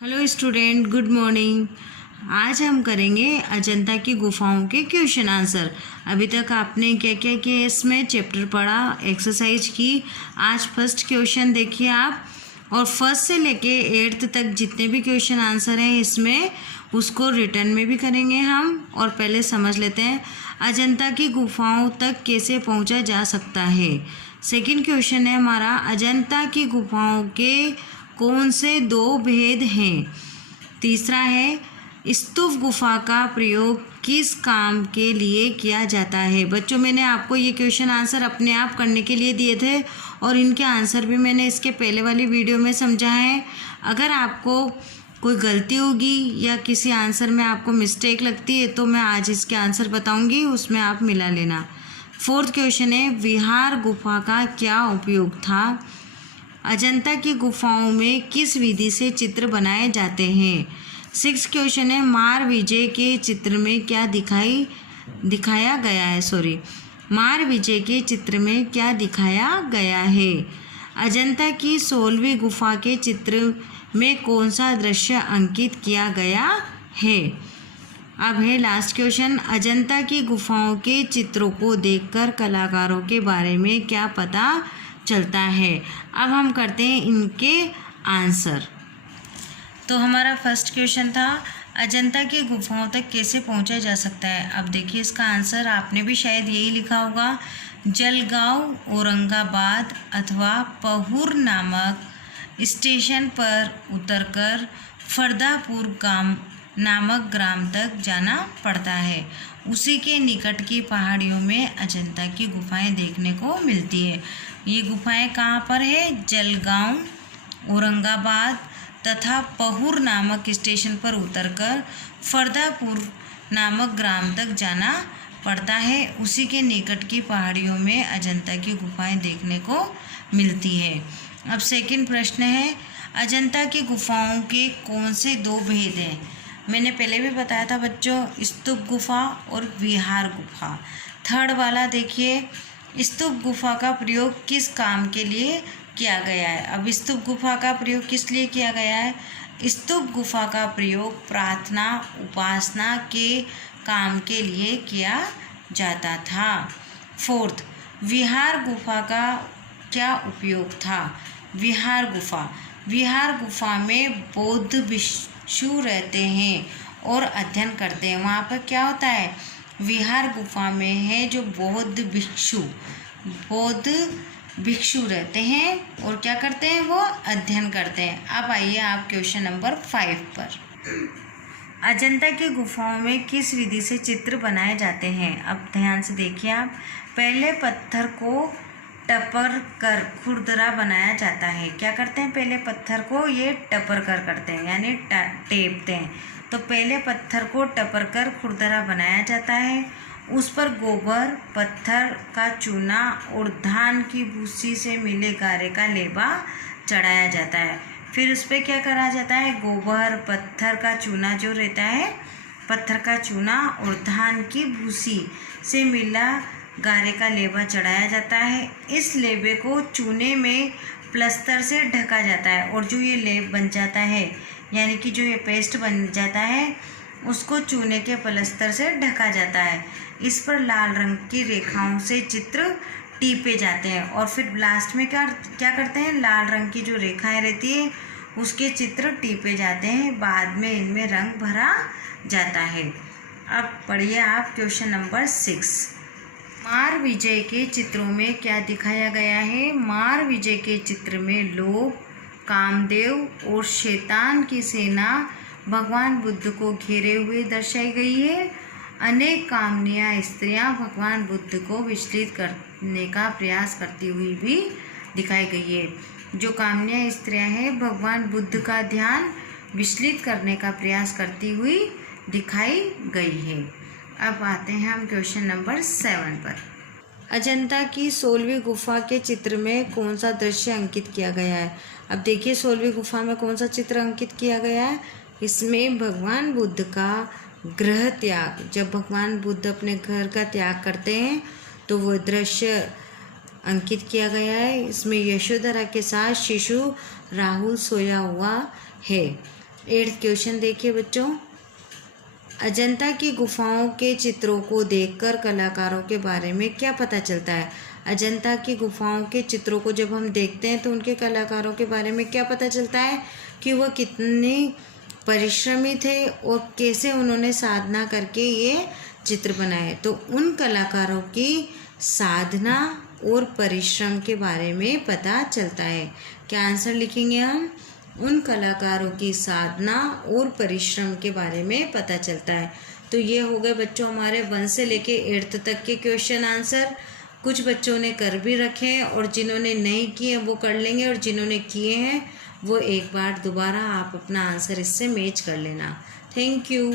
Hello student, good morning. आज हम करेंगे अजंता की गुफाओं के क्वेश्चन आंसर। अभी तक आपने क्या क्या किया, इसमें चैप्टर पढ़ा, एक्सरसाइज की। आज फर्स्ट क्वेश्चन देखिए आप, और फर्स्ट से लेके 8th तक जितने भी क्वेश्चन आंसर हैं इसमें, उसको रिटर्न में भी करेंगे हम। और पहले समझ लेते हैं अजंता की गुफाओं तक कैसे पहुंचा जा सकता है। सेकंड क्वेश्चन है हमारा, अजंता की गुफाओं के कौन से दो भेद हैं। तीसरा है, स्तूप गुफा का प्रयोग किस काम के लिए किया जाता है। बच्चों, मैंने आपको ये क्वेश्चन आंसर अपने आप करने के लिए दिए थे और इनके आंसर भी मैंने इसके पहले वाली वीडियो में समझा है। अगर आपको कोई गलती होगी या किसी आंसर में आपको मिस्टेक लगती है तो मैं आज इसके आंसर बताऊंगी, उसमें आप मिला लेना। फोर्थ क्वेश्चन है, विहार गुफा का क्या उपयोग था। अजंता की गुफाओं में किस विधि से चित्र बनाए जाते हैं। सिक्स क्वेश्चन है, मार विजय के चित्र में क्या दिखाया गया है। मार विजय के चित्र में क्या दिखाया गया है। अजंता की 16वीं गुफा के चित्र में कौन सा दृश्य अंकित किया गया है। अब है लास्ट क्वेश्चन, अजंता की गुफाओं के चित्रों को देखकर कलाकारों के बारे में क्या पता चलता है। अब हम करते हैं इनके आंसर। तो हमारा फर्स्ट क्वेश्चन था, अजंता की गुफाओं तक कैसे पहुंचा जा सकता है। अब देखिए इसका आंसर, आपने भी शायद यही लिखा होगा, जलगांव, औरंगाबाद अथवा पहुर नामक स्टेशन पर उतरकर फरदापुर नामक ग्राम तक जाना पड़ता है। उसी के निकट की पहाड़ियों में अजंता की गुफाएं देखने को मिलती है। ये गुफाएं कहाँ पर है, जलगांव, औरंगाबाद तथा पहुर नामक स्टेशन पर उतरकर फरदापुर नामक ग्राम तक जाना पड़ता है। उसी के निकट की पहाड़ियों में अजंता की गुफाएं देखने को मिलती है। अब सेकंड प्रश्न है, अजंता की गुफाओं के कौन से दो भेद हैं। मैंने पहले भी बताया था बच्चों, स्तूप गुफा और विहार गुफा। थर्ड वाला देखिए, स्तूप गुफा का प्रयोग किस काम के लिए किया गया है। अब स्तूप गुफा का प्रयोग किस लिए किया गया है। स्तूप गुफा का प्रयोग प्रार्थना उपासना के काम के लिए किया जाता था। फोर्थ, विहार गुफा का क्या उपयोग था। विहार गुफा में बौद्ध भिक्षु रहते हैं और अध्ययन करते हैं। वहाँ पर क्या होता है, विहार गुफा में है जो बौद्ध भिक्षु रहते हैं और क्या करते हैं, वो अध्ययन करते हैं। अब आइए आप क्वेश्चन नंबर 5 पर। अजंता की गुफाओं में किस विधि से चित्र बनाए जाते हैं। अब ध्यान से देखिए आप, पहले पत्थर को टपर कर खुरदरा बनाया जाता है। क्या करते हैं, पहले पत्थर को ये टपर कर करते हैं, यानी टेपते हैं। तो पहले पत्थर को टपर कर खुरदरा बनाया जाता है। उस पर गोबर, पत्थर का चूना और धान की भूसी से मिले गारे का लेबा चढ़ाया जाता है। फिर उस पर क्या करा जाता है, गोबर, पत्थर का चूना जो रहता है, पत्थर का चूना और धान की भूसी से मिला गारे का लेबा चढ़ाया जाता है। इस लेबे को चूने में प्लस्तर से ढका जाता है और जो ये लेप बन जाता है, यानी कि जो ये पेस्ट बन जाता है, उसको चूने के प्लस्तर से ढका जाता है। इस पर लाल रंग की रेखाओं से चित्र टीपे जाते हैं और फिर लास्ट में क्या करते हैं, लाल रंग की जो रेखाएं रहती है उसके चित्र टीपे जाते हैं। बाद में इनमें रंग भरा जाता है। अब पढ़िए आप क्वेश्चन नंबर 6। मार विजय के चित्रों में क्या दिखाया गया है। मार विजय के चित्र में लोभ, कामदेव और शैतान की सेना भगवान बुद्ध को घेरे हुए दर्शाई गई है। अनेक कामनियाँ स्त्रियाँ भगवान बुद्ध को विचलित करने का प्रयास करती हुई भी दिखाई गई है। जो कामनियाँ स्त्रियाँ हैं, भगवान बुद्ध का ध्यान विचलित करने का प्रयास करती हुई दिखाई गई है। अब आते हैं हम क्वेश्चन नंबर 7 पर। अजंता की 16वीं गुफा के चित्र में कौन सा दृश्य अंकित किया गया है। अब देखिए 16वीं गुफा में कौन सा चित्र अंकित किया गया है। इसमें भगवान बुद्ध का गृह त्याग, जब भगवान बुद्ध अपने घर का त्याग करते हैं तो वो दृश्य अंकित किया गया है। इसमें यशोधरा के साथ शिशु राहुल सोया हुआ है। 8th क्वेश्चन देखिए बच्चों। अजंता की गुफाओं के चित्रों को देखकर कलाकारों के बारे में क्या पता चलता है? अजंता की गुफाओं के चित्रों को जब हम देखते हैं तो उनके कलाकारों के बारे में क्या पता चलता है कि वह कितने परिश्रमी थे और कैसे उन्होंने साधना करके ये चित्र बनाए। तो उन कलाकारों की साधना और परिश्रम के बारे में पता चलता है। क्या आंसर लिखेंगे हम? उन कलाकारों की साधना और परिश्रम के बारे में पता चलता है। तो ये हो गए बच्चों हमारे 1 से लेके 8th तक के क्वेश्चन आंसर। कुछ बच्चों ने कर भी रखे हैं और जिन्होंने नहीं किए वो कर लेंगे, और जिन्होंने किए हैं वो एक बार दोबारा आप अपना आंसर इससे मैच कर लेना। Thank you.